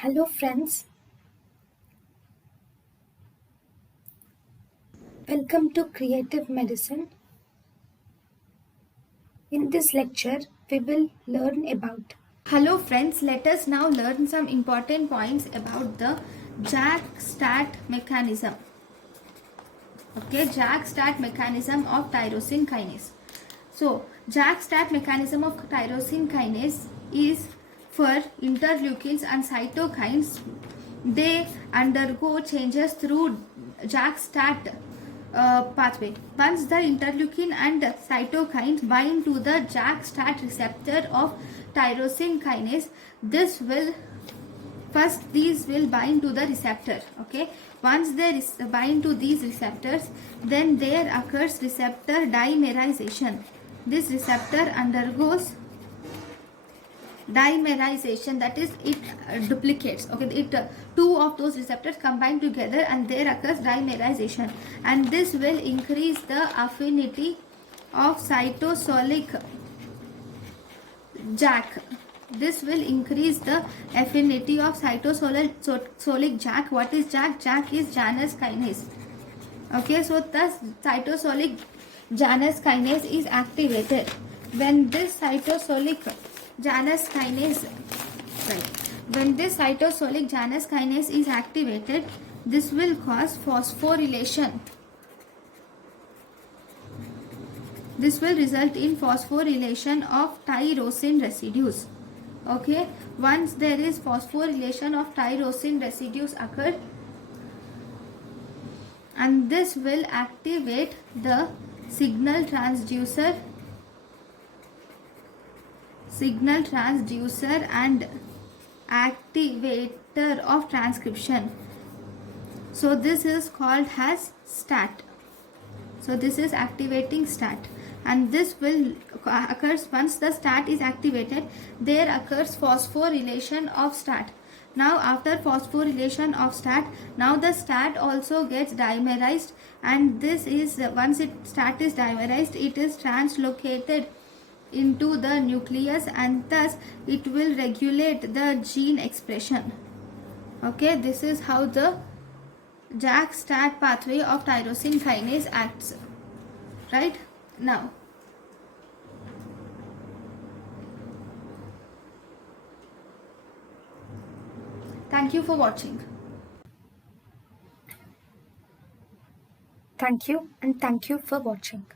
Hello friends, welcome to Creative Medicine. In this lecture, we will learn about. Hello friends, let us now learn some important points about the JAK-STAT mechanism. Okay, JAK-STAT mechanism of tyrosine kinase. So, JAK-STAT mechanism of tyrosine kinase is for interleukins and cytokines. They undergo changes through JAK-STAT pathway. Once the interleukin and cytokines bind to the JAK-STAT receptor of tyrosine kinase, these will bind to the receptor. Okay, once they bind to these receptors, then there occurs receptor dimerization. This receptor undergoes dimerization, that is it duplicates. Okay, two of those receptors combine together and there occurs dimerization, and this will increase the affinity of cytosolic JAK. This will increase the affinity of cytosolic JAK. What is JAK? JAK is Janus kinase. Okay, so thus cytosolic Janus kinase is activated. When this cytosolic Janus kinase is activated, this will cause phosphorylation. This will result in phosphorylation of tyrosine residues. Okay, once there is phosphorylation of tyrosine residues occur, and this will activate the signal transducer and activator of transcription. So this is called as STAT. So this is activating STAT, and this will occurs once the STAT is activated. There occurs phosphorylation of STAT. Now after phosphorylation of STAT, now the STAT also gets dimerized, and this is once STAT is dimerized, it is translocated into the nucleus, and thus it will regulate the gene expression. Okay, this is how the JAK-STAT pathway of tyrosine kinase acts. Right now, thank you for watching. Thank you and thank you for watching.